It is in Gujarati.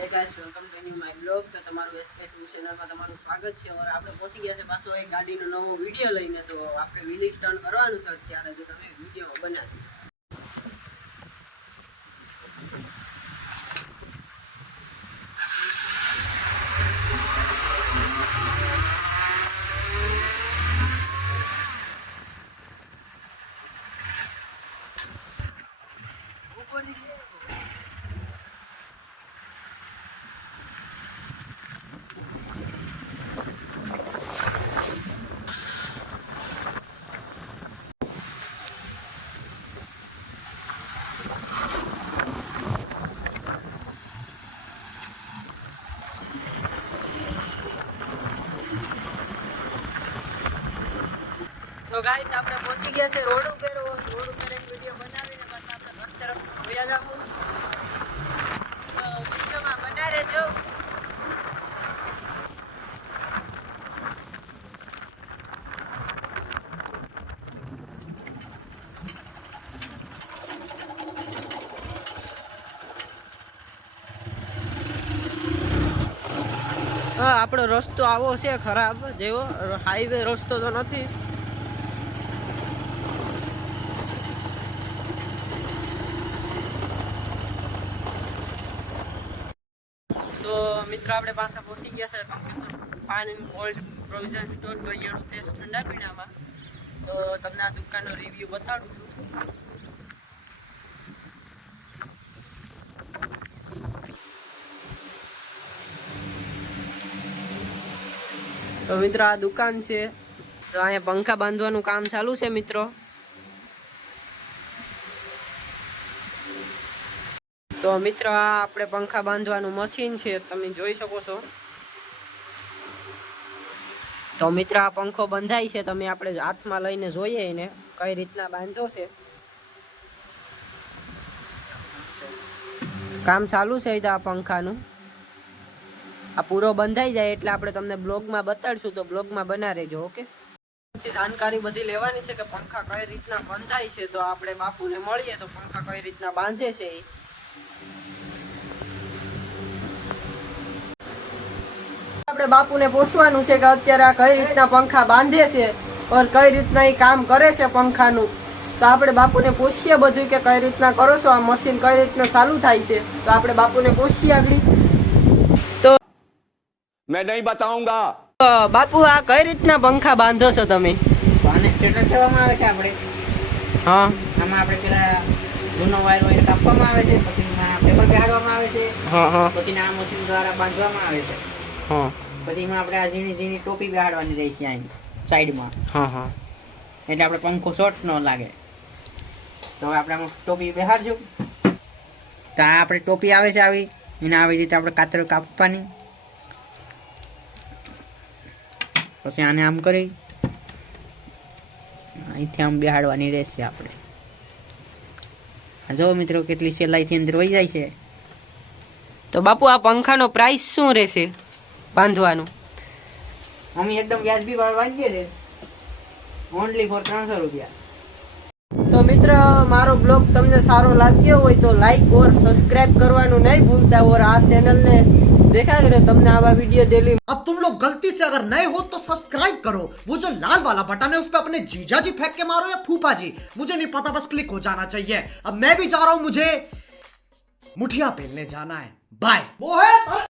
Hey guys, welcome to new my blog. તો તમારું SK2 ચેનલમાં તમારું સ્વાગત છે. और આપણે પહોંચી ગયા છે પાછો એક ગાડીનો નવો વિડિયો લઈને. તો આપણે વિલિંગ સ્ટન્ટ કરવાનું છે અત્યારે, જો તમે વિડિયો બનાવી. તો ગાઈસ આપણે પહોંચી ગયા છે રોડ ઉપર એક વિડિયો બનાવીને બસ આપણે ઘર તરફ વયા જાવું. તો વિડિયોમાં બના રહેજો. હા, આપણો રસ્તો આવો છે ખરાબ, જેવો હાઈવે રસ્તો તો નથી. તો મિત્રો આપણે પાછા પહોંચી ગયા છે કંકેશ્વર પાન કોલ્ડ પ્રોવિઝન સ્ટોર કરિયાણું ટેસ્ટ ઠંડા પીણામાં. તો તમને આ દુકાનનો રિવ્યૂ બતાડું છું. તો મિત્રો આ દુકાન છે. તો અહીંયા પંખા બાંધવાનું કામ ચાલુ છે મિત્રો. તો મિત્રો આ આપણે પંખા બાંધવાનું મશીન છે, તમે જોઈ શકો છો. તો મિત્રો આ પંખો બંધાય છે, તમે આપણે હાથમાં લઈને જોઈએ એને કઈ રીતના બાંધો છે. કામ ચાલુ છે આ પંખાનું. આ પૂરો બંધાઈ જાય એટલે આપણે તમને બ્લોગમાં બતાડશું, તો બ્લોગમાં બના રહેજો. ઓકે, જાણકારી બધી લેવાની છે કે પંખા કઈ રીતના બંધાય છે. તો આપણે બાપુને મળીએ તો પંખા કઈ રીતના બાંધે છે એ. આપણે બાપુને પૂછવાનું છે કે અત્યારે આ કઈ રીતના પંખા બાંધે છે और કઈ રીતના એ કામ કરે છે પંખાનું. તો આપણે બાપુને પૂછીએ બધું કે કઈ રીતના કરો છો, આ મશીન કઈ રીતના ચાલુ થાય છે. તો આપણે બાપુને પૂછીએ આગળ. તો मैं नहीं बताऊंगा. બાપુ આ કઈ રીતના પંખા બાંધો છો તમે? આને સ્ટેટર કહેવામાં આવે છે આપણે. હા, આમાં આપણે પેલા જૂનો વાયર કાપવામાં આવે છે, પછી એમાં પેપર બેહાડવામાં આવે છે, હા હા પછી આ મશીન દ્વારા બાંધવામાં આવે છે. હા પછી એમાં આપણે આ ઝીણી ઝીણી ટોપી બેહાડવાની રહી છે અહીં સાઈડમાં, હા હા. એટલે આપણે પંખો શોર્ટ ન લાગે. તો હવે આપણે આમાં ટોપી બેહાડશું. તો આ આપણે ટોપી આવે છે આવી, એને આવી રીતે આપણે કાતર કાપવાની. પછી આને આમ કરી અહીંથી આમ બેહાડવાની રહેશે આપણે. જો મિત્રો કેટલી સહેલાઈથી અંદર વહી જાય છે. તો બાપુ આ પંખાનો પ્રાઇસ શું રહેશે બાંધવાનું? અમે એકદમ વ્યાજબી ભાવે વાંચીએ છીએ, ઓનલી ફોર 300 રૂપિયા. તો મિત્ર, મારો બ્લોગ તમને સારો લાગ્યો હોય તો લાઈક और સબસ્ક્રાઇબ કરવાનું નહીં ભૂલતા. और આ ચેનલને देखा करो તમને આવા वीडियो डेली. अब तुम लोग गलती से अगर नए हो तो सब्सक्राइब करो. वो जो लाल वाला बटन है उस पे अपने जीजा जी फेंक के मारो या फूफा जी, मुझे नहीं पता, बस क्लिक हो जाना चाहिए. अब मैं भी जा रहा हूं, मुझे मुठिया पेलने जाना है. बाय. मोहित